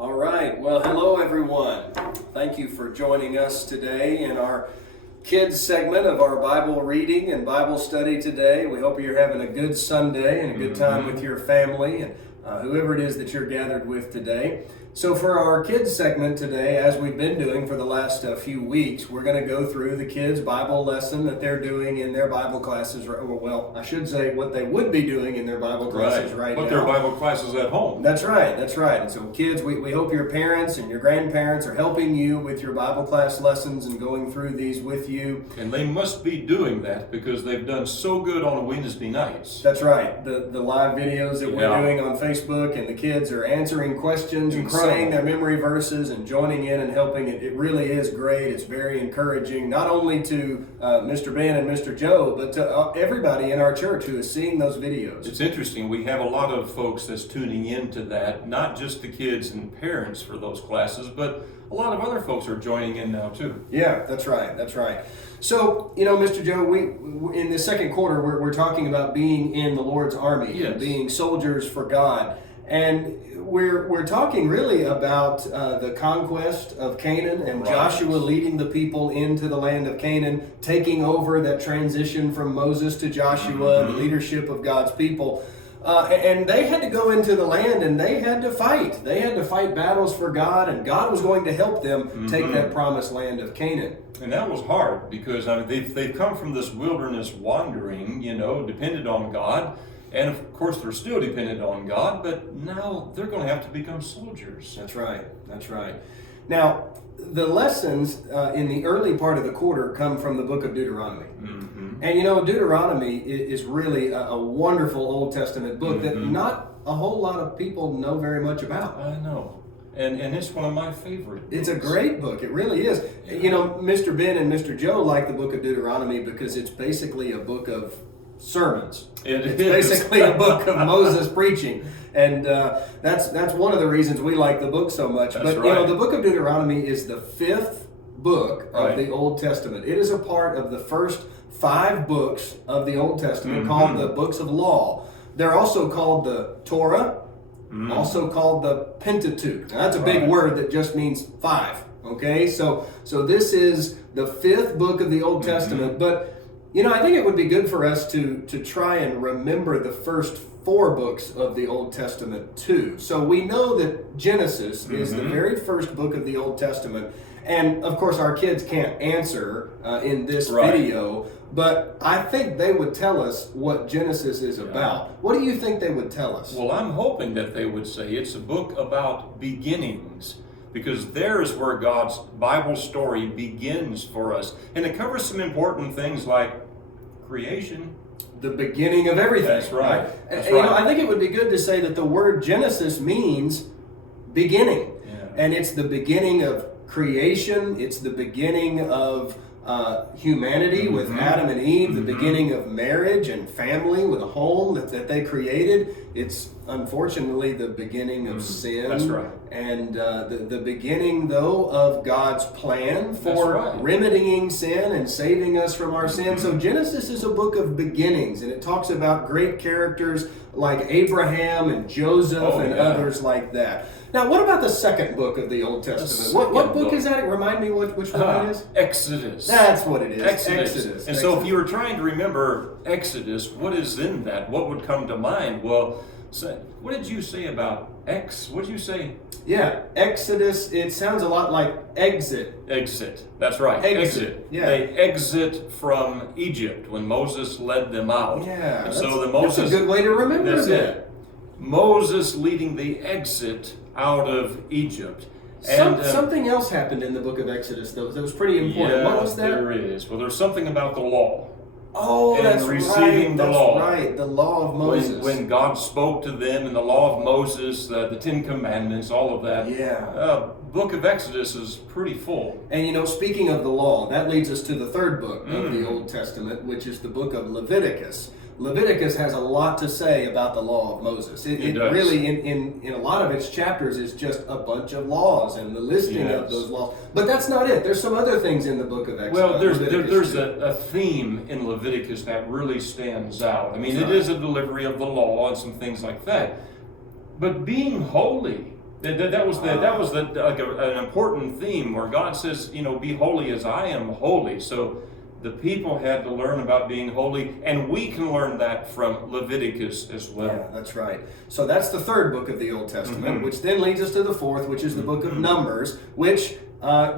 All right. Well, hello, everyone. Thank you for joining us today in our kids segment of our Bible reading and Bible study today. We hope you're having a good Sunday and a good time with your family and whoever it is that you're gathered with today. So for our kids segment today, as we've been doing for the last few weeks, we're going to go through the kids' Bible lesson that they're doing in their Bible classes. Well, I should say what they would be doing in their Bible classes right now. But their Bible classes at home. That's right. And so kids, we hope your parents and your grandparents are helping you with your Bible class lessons and going through these with you. And they must be doing that because they've done so good on Wednesday nights. That's right. The live videos that we're doing on Facebook, and the kids are answering questions and saying their memory verses and joining in and helping. It really is great. It's very encouraging, not only to Mr. Ben and Mr. Joe, but to everybody in our church who is seeing those videos. It's interesting. We have a lot of folks that's tuning into that, not just the kids and parents for those classes, but a lot of other folks are joining in now too. Yeah, that's right. So, Mr. Joe, we in the second quarter, we're talking about being in the Lord's army, and being soldiers for God. And we're talking really about the conquest of Canaan and Joshua leading the people into the land of Canaan, taking over that transition from Moses to Joshua, the leadership of God's people. And they had to go into the land and they had to fight. They had to fight battles for God, and God was going to help them take that promised land of Canaan. And that was hard because they've come from this wilderness wandering, dependent on God. And of course, they're still dependent on God, but now they're going to have to become soldiers. That's right. Now, the lessons in the early part of the quarter come from the book of Deuteronomy. And Deuteronomy is really a wonderful Old Testament book that not a whole lot of people know very much about. I know. And it's one of my favorite books. It's a great book. It really is. Yeah. Mr. Ben and Mr. Joe like the book of Deuteronomy because it's basically a book of sermons. It's basically a book of Moses preaching, and that's one of the reasons we like the book so much. That's but right. The book of Deuteronomy is the fifth book of the Old Testament. It is a part of the first 5 books of the Old Testament called the books of law. They're also called the Torah, also called the Pentateuch. Now, that's a big word that just means 5. Okay, so this is the 5th book of the Old Testament, but I think it would be good for us to try and remember the first 4 books of the Old Testament too. So we know that Genesis is the very first book of the Old Testament. And of course our kids can't answer in this video, but I think they would tell us what Genesis is about. What do you think they would tell us? Well, I'm hoping that they would say it's a book about beginnings, because there is where God's Bible story begins for us. And it covers some important things like creation. The beginning of everything. That's right. I think it would be good to say that the word Genesis means beginning. Yeah. And it's the beginning of creation. It's the beginning of humanity with Adam and Eve, the beginning of marriage and family with a home that they created. It's unfortunately the beginning of sin. That's right. And the beginning, though, of God's plan for remedying sin and saving us from our sin. So Genesis is a book of beginnings, and it talks about great characters like Abraham and Joseph others like that. Now, what about the second book of the Old Testament? What book is that? Remind me which one it is? Exodus. That's what it is. Exodus. And so if you were trying to remember Exodus, what is in that? What would come to mind? Well, what did you say about What did you say? Yeah, Exodus, it sounds a lot like exit. Exit. That's right. Exit. Yeah. They exit from Egypt when Moses led them out. Yeah. And so that's a good way to remember that. Moses leading the exit out of Egypt. Something else happened in the book of Exodus, though, that was pretty important. What was that? There is. Well, there's something about the law. Oh, that's receiving the law. Right, the law of Moses. When God spoke to them in the law of Moses, the 10 Commandments, all of that. Yeah. Book of Exodus is pretty full. And speaking of the law, that leads us to the third book of the Old Testament, which is the book of Leviticus. Leviticus has a lot to say about the law of Moses. It does. Really, in a lot of its chapters, is just a bunch of laws and the listing of those laws. But that's not it. There's some other things in the book of Exodus. Well, there's a theme in Leviticus that really stands out. I mean, it is a delivery of the law and some things like that. But being holy That was an important theme where God says, be holy as I am holy. So the people had to learn about being holy, and we can learn that from Leviticus as well. Yeah, that's right. So that's the third book of the Old Testament, which then leads us to the fourth, which is the book of Numbers, which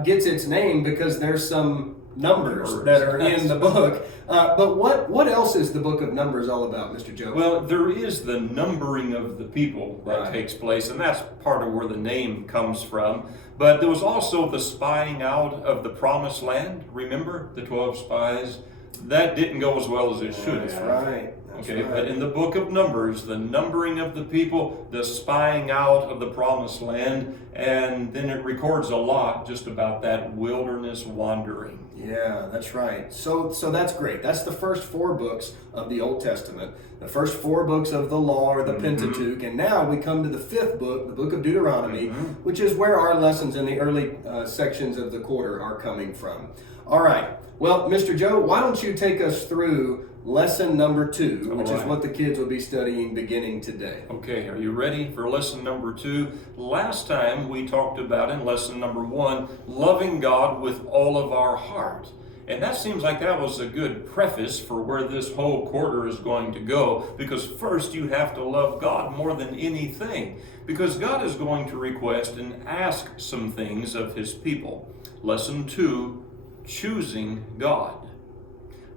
gets its name because there's some numbers that are in the book. But what else is the book of Numbers all about, Mr. Joe? Well, there is the numbering of the people that takes place, and that's part of where the name comes from. But there was also the spying out of the Promised Land. Remember the 12 spies? That didn't go as well as it should have. Right. Okay, but in the book of Numbers, the numbering of the people, the spying out of the Promised Land, and then it records a lot just about that wilderness wandering. Yeah, that's right. So that's great. That's the first 4 books of the Old Testament, the first 4 books of the Law or the Pentateuch, and now we come to the 5th book, the book of Deuteronomy, which is where our lessons in the early sections of the quarter are coming from. All right. Well, Mr. Joe, why don't you take us through lesson number 2, which is what the kids will be studying beginning today. Okay, are you ready for lesson number 2? Last time we talked about in lesson number 1, loving God with all of our heart. And that seems like that was a good preface for where this whole quarter is going to go, because first you have to love God more than anything, because God is going to request and ask some things of his people. Lesson 2, choosing God.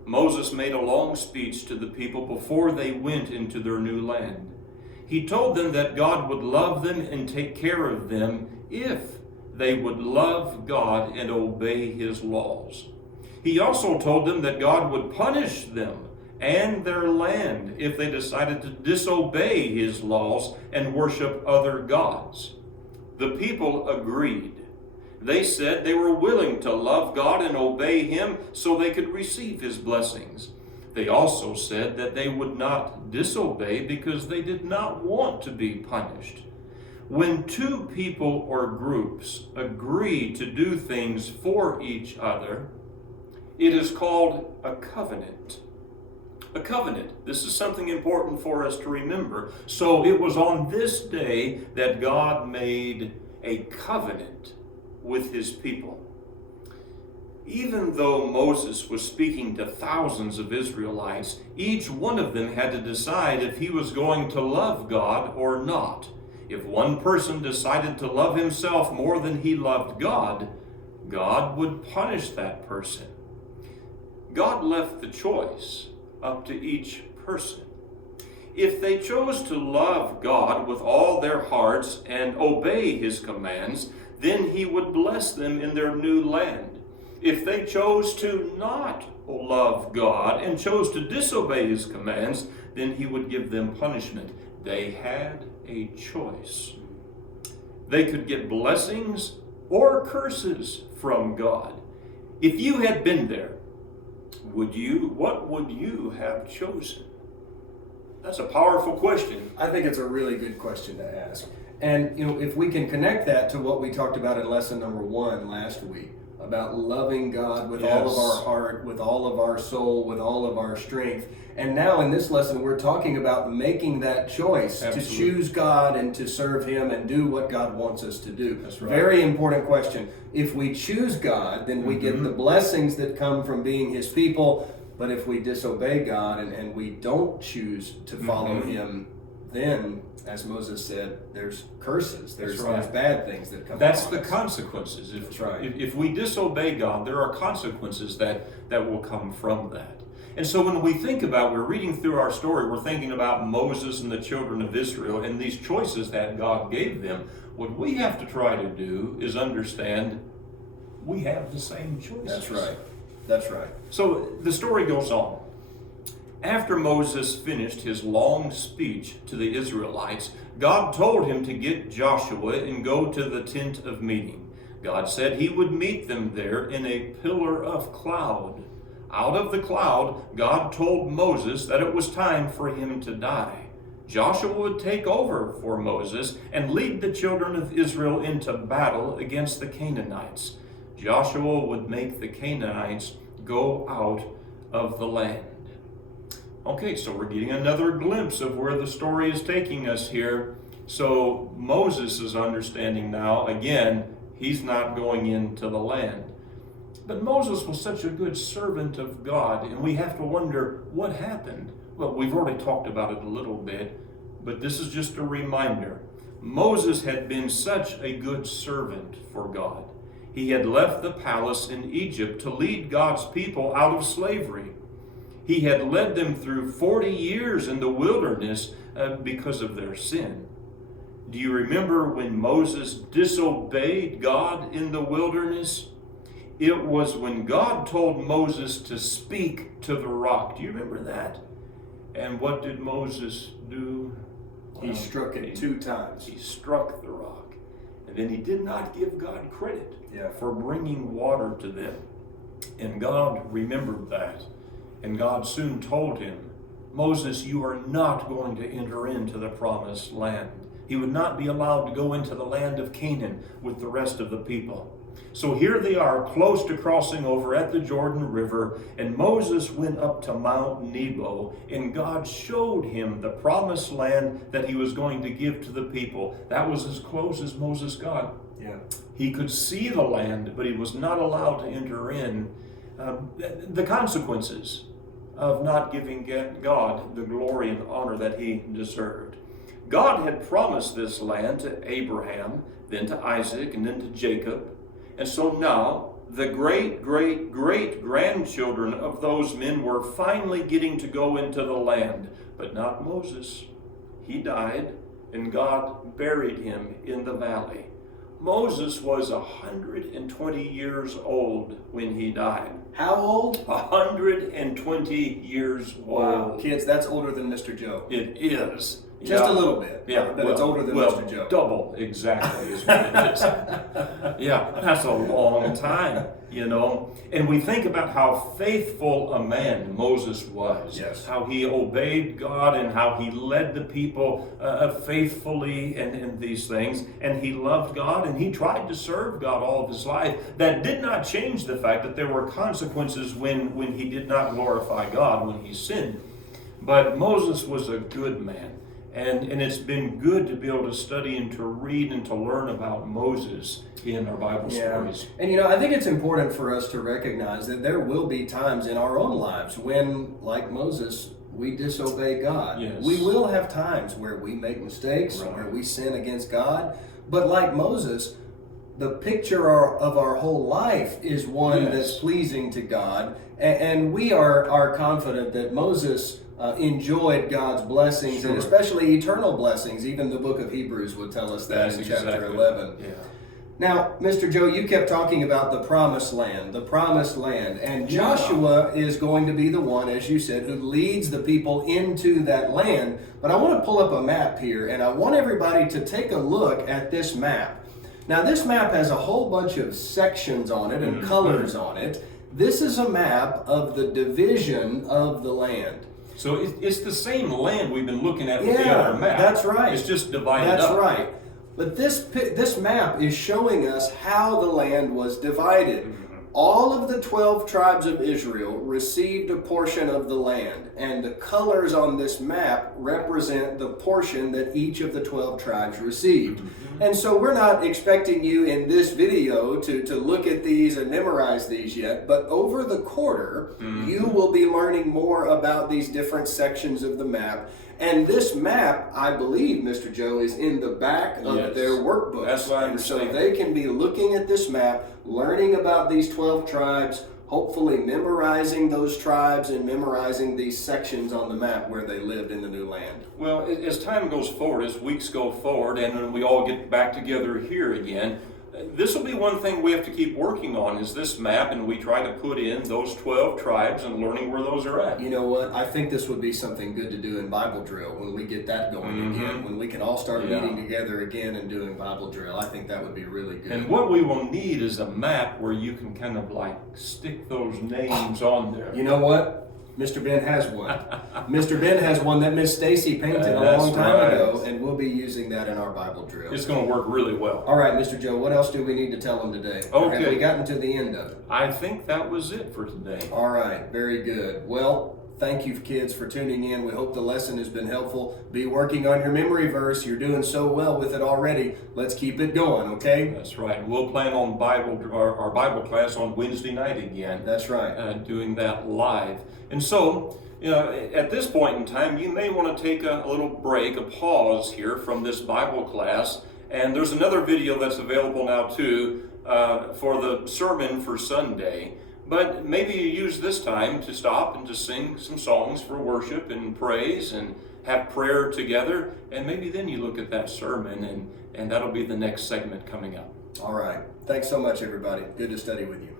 Moses made a long speech to the people before they went into their new land. He told them that God would love them and take care of them if they would love God and obey his laws. He also told them that God would punish them and their land if they decided to disobey his laws and worship other gods. The people agreed. They said they were willing to love God and obey him so they could receive his blessings. They also said that they would not disobey because they did not want to be punished. When 2 people or groups agree to do things for each other, it is called a covenant. A covenant. This is something important for us to remember. So it was on this day that God made a covenant with his people. Even though Moses was speaking to thousands of Israelites, each one of them had to decide if he was going to love God or not. If one person decided to love himself more than he loved God, God would punish that person. God left the choice up to each person. If they chose to love God with all their hearts and obey his commands, then he would bless them in their new land. If they chose to not love God and chose to disobey his commands, then he would give them punishment. They had a choice. They could get blessings or curses from God. If you had been there, what would you have chosen? That's a powerful question. I think it's a really good question to ask. And if we can connect that to what we talked about in lesson number 1 last week, about loving God with all of our heart, with all of our soul, with all of our strength. And now in this lesson, we're talking about making that choice to choose God and to serve him and do what God wants us to do. That's right. Very important question. If we choose God, then we get the blessings that come from being his people. But if we disobey God and we don't choose to follow him, then, as Moses said, there's curses. There's bad things that come. That's the consequences. That's right. If we disobey God, there are consequences that will come from that. And so when we think about, we're reading through our story, we're thinking about Moses and the children of Israel and these choices that God gave them. What we have to try to do is understand we have the same choices. That's right. That's right. So the story goes on. After Moses finished his long speech to the Israelites, God told him to get Joshua and go to the tent of meeting. God said he would meet them there in a pillar of cloud. Out of the cloud, God told Moses that it was time for him to die. Joshua would take over for Moses and lead the children of Israel into battle against the Canaanites. Joshua would make the Canaanites go out of the land. Okay, so we're getting another glimpse of where the story is taking us here. So Moses is understanding now, again, he's not going into the land. But Moses was such a good servant of God, and we have to wonder what happened. Well, we've already talked about it a little bit, but this is just a reminder. Moses had been such a good servant for God. He had left the palace in Egypt to lead God's people out of slavery. He had led them through 40 years in the wilderness because of their sin. Do you remember when Moses disobeyed God in the wilderness? It was when God told Moses to speak to the rock. Do you remember that? And what did Moses do? He struck it 2 times. He struck the rock. And then he did not give God credit for bringing water to them. And God remembered that. And God soon told him, Moses, you are not going to enter into the promised land. He would not be allowed to go into the land of Canaan with the rest of the people. So here they are, close to crossing over at the Jordan River, and Moses went up to Mount Nebo, and God showed him the promised land that he was going to give to the people. That was as close as Moses got. Yeah. He could see the land, but he was not allowed to enter in. The consequences of not giving God the glory and honor that he deserved. God had promised this land to Abraham, then to Isaac, and then to Jacob. And so now, the great-great-great-grandchildren of those men were finally getting to go into the land. But not Moses. He died, and God buried him in the valley. Moses was 120 years old when he died. How old? 120 years old. Wow. Kids, that's older than Mr. Joe. It is. Just a little bit. Yeah, but it's older than Mr. Joe. Double, exactly, is what it is. Yeah, that's a long time, you know. And we think about how faithful a man Moses was. Yes. How he obeyed God and how he led the people faithfully in these things. And he loved God and he tried to serve God all of his life. That did not change the fact that there were consequences when he did not glorify God, when he sinned. But Moses was a good man. And it's been good to be able to study and to read and to learn about Moses in our Bible stories. And you know, I think it's important for us to recognize that there will be times in our own lives when, like Moses, we disobey God. Yes. We will have times where we make mistakes, where we sin against God. But like Moses, the picture of our whole life is one that's pleasing to God. And we are confident that Moses enjoyed God's blessings, and especially eternal blessings. Even the book of Hebrews would tell us that in chapter 11. Yeah. Now, Mr. Joe, you kept talking about the promised land, and Joshua is going to be the one, as you said, who leads the people into that land. But I want to pull up a map here, and I want everybody to take a look at this map. Now, this map has a whole bunch of sections on it and colors on it. This is a map of the division of the land. So it's the same land we've been looking at with the other map. That's right. It's just divided up. That's right. But this map is showing us how the land was divided. All of the 12 tribes of Israel received a portion of the land, and the colors on this map represent the portion that each of the 12 tribes received. And so we're not expecting you in this video to look at these and memorize these yet, but over the quarter, you will be learning more about these different sections of the map. And this map, I believe, Mr. Joe, is in the back of their workbooks. That's what I understand. And so they can be looking at this map, learning about these 12 tribes, hopefully memorizing those tribes and memorizing these sections on the map where they lived in the new land. Well, as time goes forward, as weeks go forward, and when we all get back together here again, this will be one thing we have to keep working on, is this map, and we try to put in those 12 tribes and learning where those are at. You know what? I think this would be something good to do in Bible drill when we get that going again, when we can all start meeting together again and doing Bible drill. I think that would be really good. And what we will need is a map where you can kind of like stick those names on there. You know what? Mr. Ben has one. Mr. Ben has one that Miss Stacy painted a long time ago, and we'll be using that in our Bible drill. It's going to work really well. All right, Mr. Joe, what else do we need to tell them today? Okay. Have we gotten to the end of it? I think that was it for today. All right, very good. Well, Thank you, kids, for tuning in. We hope the lesson has been helpful. Be working on your memory verse. You're doing so well with it already. Let's keep it going, okay? That's right. We'll plan on our Bible class on Wednesday night again. That's right. Doing that live. And so, at this point in time, you may want to take a little break, a pause here from this Bible class. And there's another video that's available now too for the sermon for Sunday. But maybe you use this time to stop and to sing some songs for worship and praise and have prayer together. And maybe then you look at that sermon, and that'll be the next segment coming up. All right. Thanks so much, everybody. Good to study with you.